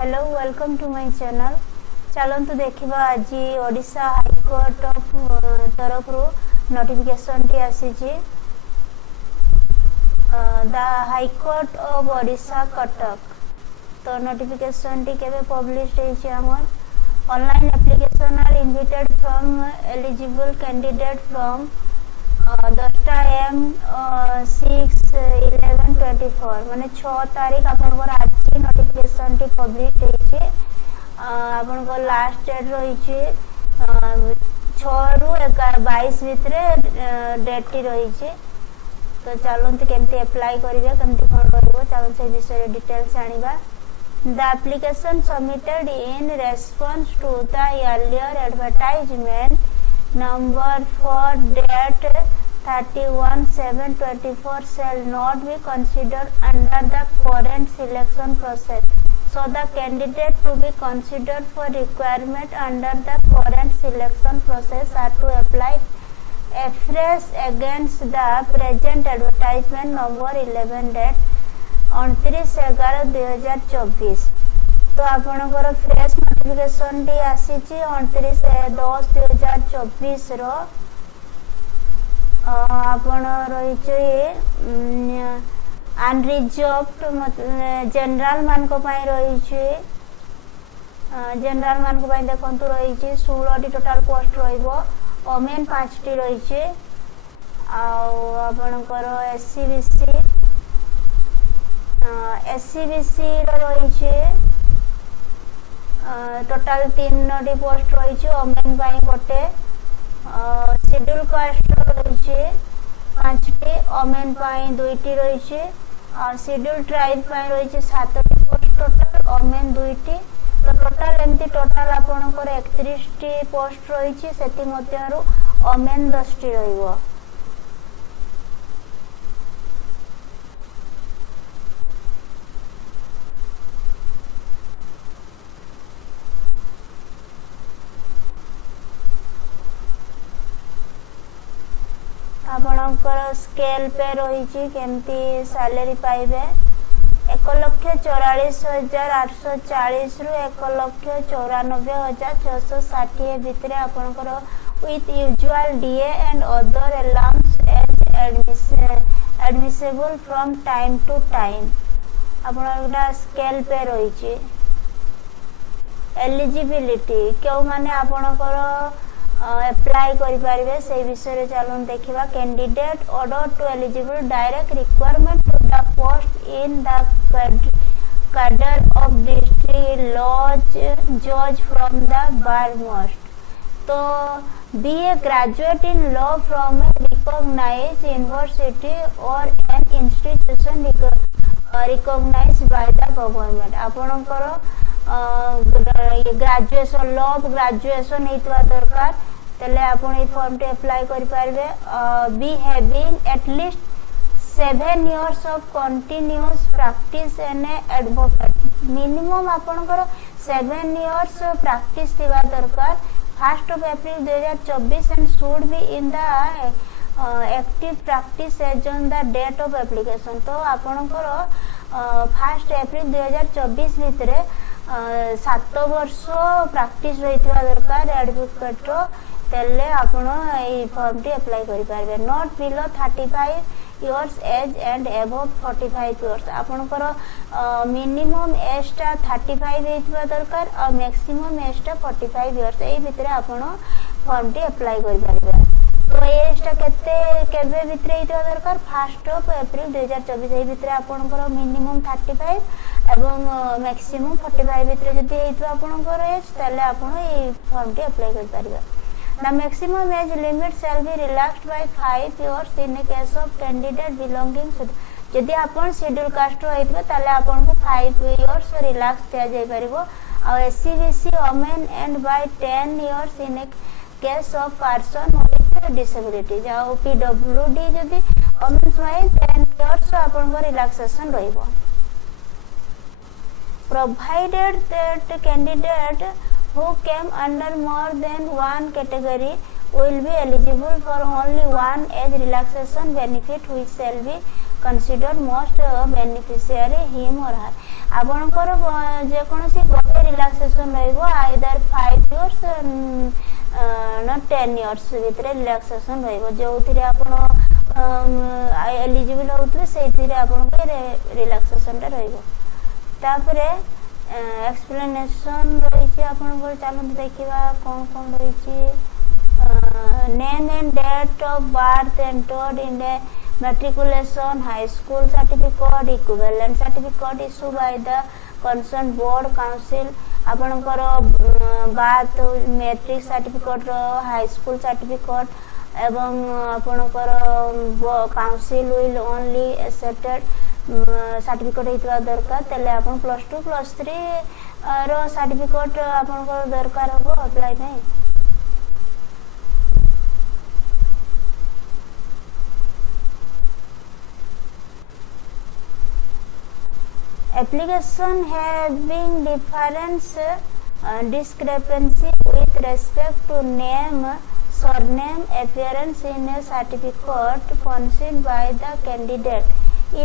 Hello welcome to my channel. चलतु देखा आज ओडिशा हाईकोर्ट तरफ नोटिफिकेशन टी आसी the high court of Odisha Cuttack. तो नोटिफिकेशन टी केबे पब्लिश होइछि online application are invited from eligible candidate from 10 AM 6/11/24 माने 6 तारीख आपनकर आज नोटिफिकेशन टी पब्लिश होइछि। आपनकर लास्ट डेट रहिछि 6 रु 22 भितरे डेट टी रहिछि। तो चलते केमती अप्लाई करिवे केमती कोन रहइबो चलो से विषय details आनिबा। The application submitted in response to the earlier advertisement number for date 31/7/24 shall not be considered under the current selection process. So the candidate to be considered for requirement under the current selection process are to apply afresh against the present advertisement number 11 date 29/11/2024। तो आपनकर fresh notification टी आसी 29/10/2024 रो आपण रही unreserved general मान को पाई रही general मान को पाई देखंतु रही 16 टी टोटल पोस्ट रहिबो ओमेन 5 टी रही आपनकर एससीबीसी रही टोटल 3 टी पोस्ट रही ओमेन पाई गोटे शेड्यूल कास्ट रही 5 टी ओमेन पाई 2 टी रही और शेड्यूल ट्राइब पाई रही 7 टी पोस्ट टोटल ओमेन 2 टी। तो टोटल एमती टोटल आपनकर 31 टी पोस्ट रही सेति मध्यरु ओमेन 10 टी रहिबो। आपनकर स्केल पे रही केमती सैलरी पाइबे 1,44,840 रु 1,94,660 भितर आपनकर with usual DA and other allowance as admissible from time to time आपनका स्केल पे रही। एलिजिबिलिटी क्यों माने आपनकर अप्लाई करि पारिबे से विषय चलून देखिबा। Candidate order to eligible direct requirement to the post in the cadre of district law judge from the bar must तो be a graduate in law from a recognized university or an institution recognized by the government। आपनकर graduation law graduation हेतवा दरकार तले आपण ए form टे apply करि पारबे। Be having at least 7 years of continuous practice an advocate minimum आपनकर 7 years प्रैक्टिस थिबा दरकार 1st of April 2024 and should be in the active practice as on the date of application। तो आपनकर 1st April 2024 भितरे 7 वर्ष practice रहितवा दरकार advocate रो तेले आपण ए फॉर्म टी अप्लाई करि पारबे। Not below 35 years age and above 45 years आपनकर मिनिमम एज टा 35 हेतवा दरकार और मैक्सिमम एज टा 45 years ए भितरे आपण फॉर्म टी अप्लाई करि पारबे। तो एज टा केते केबे भितरे हेतवा दरकार 1st of April 2024 ए भितरे आपनकर मिनिमम 35 एवं मैक्सिमम 45 भितरे जदि हेतवा आपनकर एज तले आपण ए फॉर्म टी अप्लाई करि पारबे। The maximum age limit shall be relaxed by 5 years in a case of candidate belonging to जदि आपण शेड्यूल कास्ट होइतबे ताले आपण को 5 years रिलैक्स किया जाय परिबो और SCBC women and by 10 years in a case of person with disability जाओ पीडब्ल्यूडी जदि ओमेन बाय 10 years आपण को relaxation रहइबो। Provided that candidate who came under more than one category will be eligible for only one age relaxation benefit which shall be consider most beneficiary him or her आपणकर जेकोसी गोटे relaxation रहिबो either 5 years not 10 years भितर relaxation रहिबो जोथिरे आपण eligible होतबे सेथिरे आपण के relaxation रहिबो तापरे एक्सप्लेनेशन रही आपण चलो देखा कौन कौन रही name and date of birth entered in the matriculation high school certificate equivalent certificate issued by the concerned board council आपणकर बात matric certificate high school certificate एवं आपणकर council will only accepted certificate होता दरकार तेले आपण +2 +3 रो सर्टिफिकेट आपणकर दरकार हो अप्लाई नहीं application having difference discrepancy with respect to name surname appearance in a certificate furnished by the candidate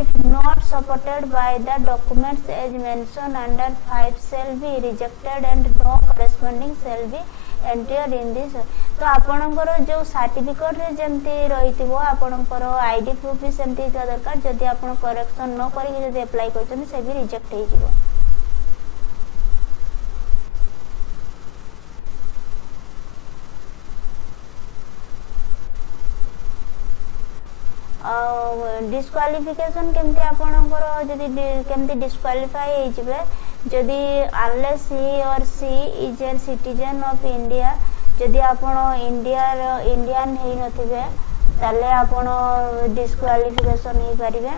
if not supported by the documents as mentioned under 5 shall be rejected and no corresponding shall be entered in this तो आपणकर जो certificate रे जेमती रहितिबो आपणकर ID proof भी सेमती हिता दरकार जदि आपण करेक्शन न करी जदि अप्लाई करछन से भी रिजेक्ट हे जिवो डिस्क्वालिफिकेशन केमती आपणकर जदि केमती डिस्क्वालिफाई हे जिवे जदि unless he or she is a citizen of India जदि आपण इंडियन हे नथिबे ताले आपण डिस्क्वालिफिकेशन हे परिबे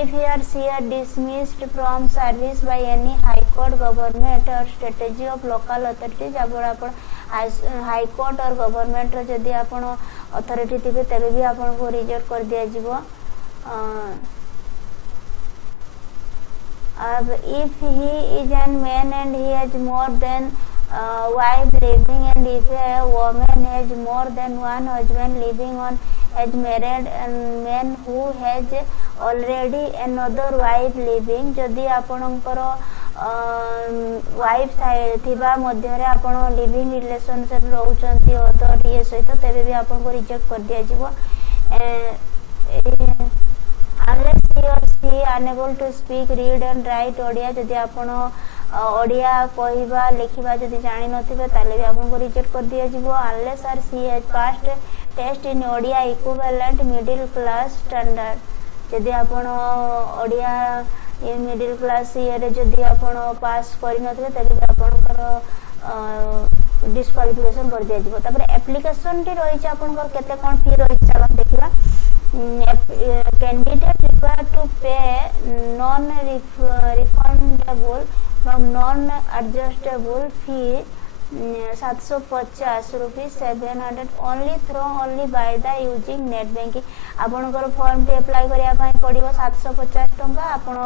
if he or she are dismissed from service by any high court government or strategy of local authorities आपण हाई कोर्ट और government रो जदि आपण authority थिबे तबे भी आपण को रिजेक्ट कर दिया जिवो अब if he is a man and he has more than wife living and if a woman has more than one husband living on as married and man who has already another wife living जदि आपणकर wife थिबा मध्य रे आपण living relationship रहउचंती authority सहित तबे भी आपण को रिजेक्ट कर दिया जिवो unless he or she unable to speak read and write Odia जदि आपण ओडिया कहवा लिखा जदि जानी नथिबे ताले भी आपन को रिजेक्ट कर दिया जिवो unless or she has passed test in Odia equivalent middle class standard जदि आपण ओडिया ये मिडिल क्लास ये रे जदि आपण पास करि नथिबे तबे भी आपनकर डिस्क्वालिफिकेशन कर दिया जिवो तापर एप्लीकेशन टी रही छै आपनकर केते कोन फी रही छै चलो देखिबा candidate required to pay non-refundable from non-adjustable fee 750 rupees 700 only by the using net banking आपनकर फॉर्म पे अप्लाई करिया पई पड़िबो 750 टंका आपण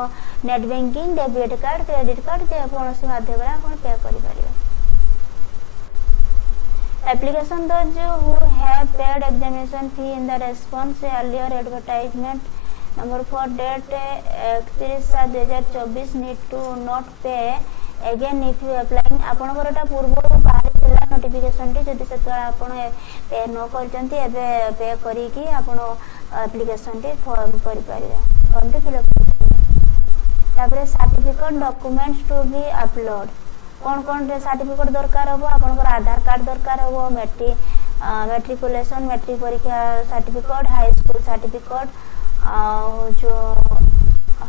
net banking debit card credit card जे कोनोसी माध्यम रे आपण पे करि परिबो application those who have paid examination fee in the response earlier advertisement number 4 date 31/7/2024 need to not pay again if you applying आपनकर एटा पूर्व बाहर थिला नोटिफिकेशन टी जदि सेतरा आपण पे न करचंती एबे पे करी कि आपण एप्लीकेशन टी फॉर्म करि परिबा फॉर्म टी फिल अप तापर certificate documents to be upload कौन सर्टिफिकेट दरकार हो आपनकर आधार कार्ड दरकार हो मैट्रिकुलेशन मैट्रिक परीक्षा सर्टिफिकेट हाई स्कूल सर्टिफिकेट जो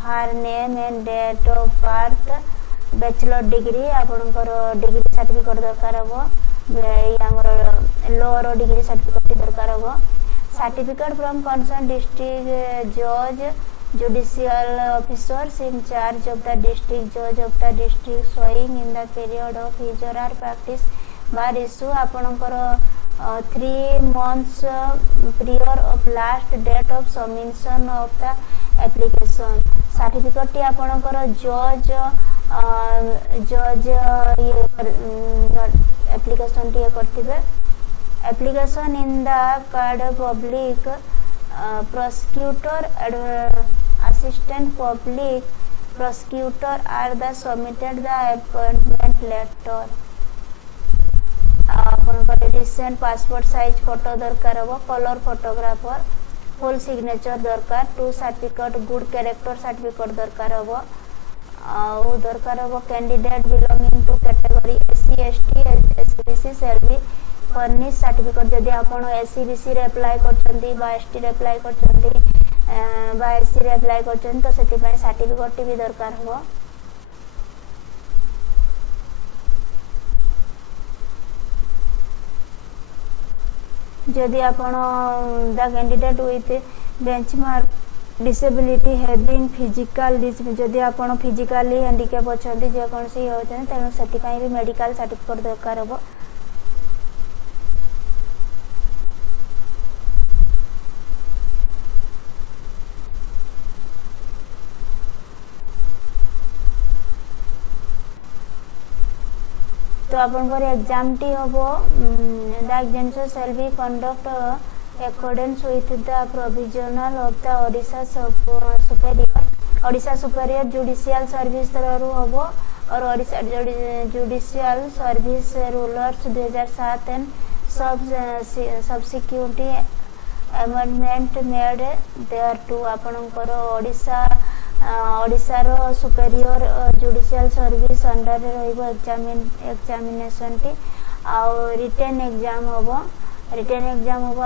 हर name and date of birth bachelor degree आपनकर डिग्री सर्टिफिकेट दरकार हो हमर लोअर डिग्री सर्टिफिकेट दरकार हो सर्टिफिकेट फ्रॉम कंसर्न डिस्ट्रिक्ट जज judicial officers in charge of the district judge of the district showing in the period of his or her practice bar issue आपनकर 3 months prior of last date of submission of the application certificate टी आपनकर जज ये application टी करथिबे application in the card public prosecutor assistant public prosecutor are the submitted the appointment letter. आपनकर recent passport size photo दरकार हो, colour photographer, full signature दरकार, 2 सर्टिफिकेट गुड कैरेक्टर सर्टिफिकेट दरकार हो, आउ दरकार हो candidate belonging to category SC ST SCBC shall be furnish certificate जदि आपण एससीबीसी रे अप्लाई करछंती बा एसटी रे अप्लाई करछंती बा एससी रे अप्लाई करछंती तो सेति पय सर्टिफिकेट भी दरकार हो। जदि आपण the candidate with benchmark disability having physical जदि आपण फिजिकली हैंडिकैप अछंती जे कोनसी होचन तेनु सेति पय भी मेडिकल सर्टिफिकेट दरकार हो। तो आपनकर एग्जाम टी हबो the examination shall be conduct according with the provisional of the Odisha superior judicial service तरह हबो और Odisha judicial service rules 2007 and subsequent amendment made thereto आपनकर ओडिशा रो सुपीरियर जुडिशियल सर्विस अंडर रहिबो एग्जामिनेशन टी आ रिटन एग्जाम हबो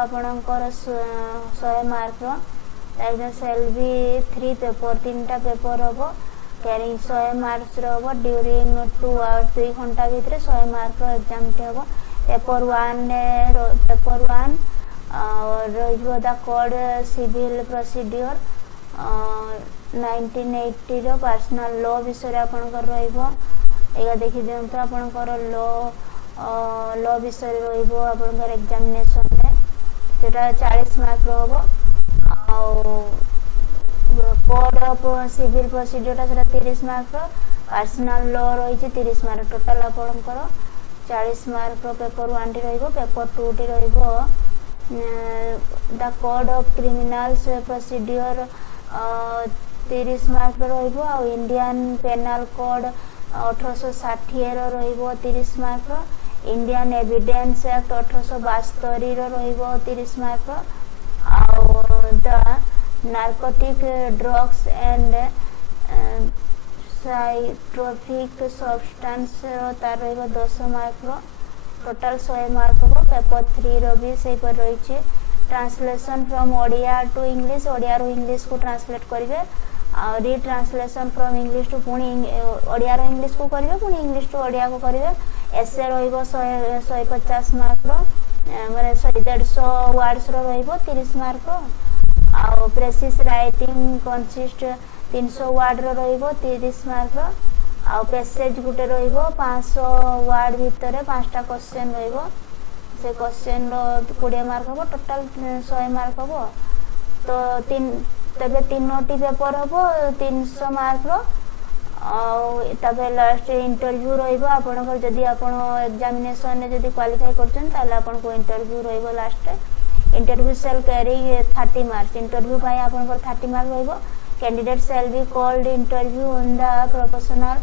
आपनकर 100 मार्क रो एग्जाम सेल बी 3 पेपर 3टा पेपर हबो कैरिंग 100 मार्क्स रो हबो ड्यूरिंग 2 आवर्स 2 घंटा भितर 100 मार्क रो एग्जाम टी हबो। पेपर 1 और रहिबो द कोड सिविल प्रोसीड्यूर 1980 रो पर्सनल लॉ विषय आपनकर रहिबो एगा देखि जेंतो आपनकर लॉ विषय रहिबो आपनकर एग्जामिनेशन रे जेटा 40 मार्क रो हबो आ कोड ऑफ सिविल प्रोसीड्यूर सेटा 30 मार्क रो पर्सनल लॉ रहिछि 30 मार्क टोटल आपनकर 40 मार्क रो पेपर 1 टी रहिबो। पेपर 2 टी रहिबो the code of criminals procedure 30 mark रहिबो आ इंडियन पेनल कोड 1860 रो रहिबो 30 मार्क इंडियन एविडेंस एक्ट 1872 रो रहिबो 30 मार्क आ the narcotic drugs and psychotropic substance तार रहिबो 10 मार्क टोटल 100 मार्क हो। पेपर 3 रो भी से पर रहिछि translation from Odia to English Odia रो इंग्लिश को ट्रांसलेट करिवे आ रीट्रांसलेशन फ्रॉम इंग्लिश टू पुणी ओडिया रो इंग्लिश को करिवे पुणी इंग्लिश टू ओडिया को करिवे। एसे रहिबो 150 मार्क रो माने 150 वर्ड्स रो रहिबो 30 मार्क आ प्रेसिस राइटिंग कंसिस्ट 300 वर्ड रो रहिबो 30 मार्क आ पैसेज गुटे रहिबो 500 वर्ड भितर 5टा क्वेश्चन रहिबो से क्वेश्चन रो 20 मार्क हो टोटल 100 मार्क हो। तो तबे 3टी पेपर हो 300 मार्क रो तबे लास्ट इंटरव्यू रहिबो आपनकर जदी आपण एग्जामिनेशन ने जदी क्वालिफाई करछन ताले आपण को इंटरव्यू रहिबो last interview shall carry 30 marks interview पाई आपनकर 30 मार्क रहिबो। Candidate shall be called interview on the professional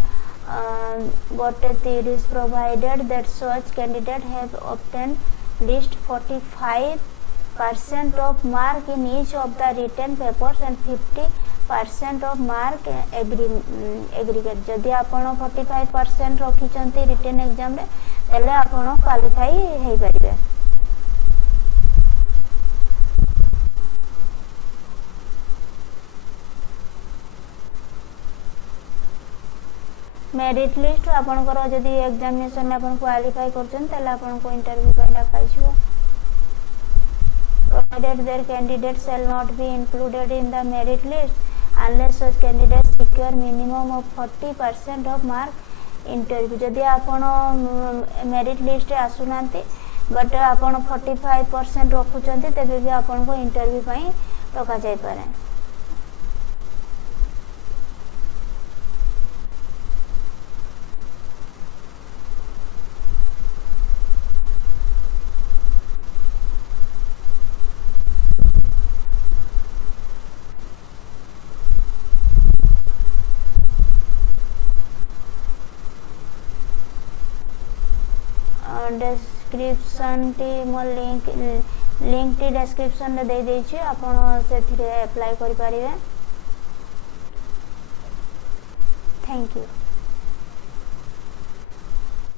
but it is provided that such candidate have obtained least 45% of mark in each of the written papers and 50% of mark aggregate जदि आपण 45% रखिचंती written exam रे तले आपण qualify हेइ परिबे। Merit list आपनकर जदि examination में आपण क्वालिफाई करछन तले आपण को इंटरव्यू पे डाकाइछो। provided their candidate shall not be included in the merit list unless such candidates secure minimum of 40% of mark interview जदि आपण मेरिट लिस्ट आसुनांती बट आपण 45% रखुचंती तबे भी आपण को इंटरव्यू पई रखा जाय पारे। डिस्क्रिप्शन टी मो लिंक टी डिस्क्रिप्शन रे दे देछि आपण से अप्लाई करि पारिबे। Thank you.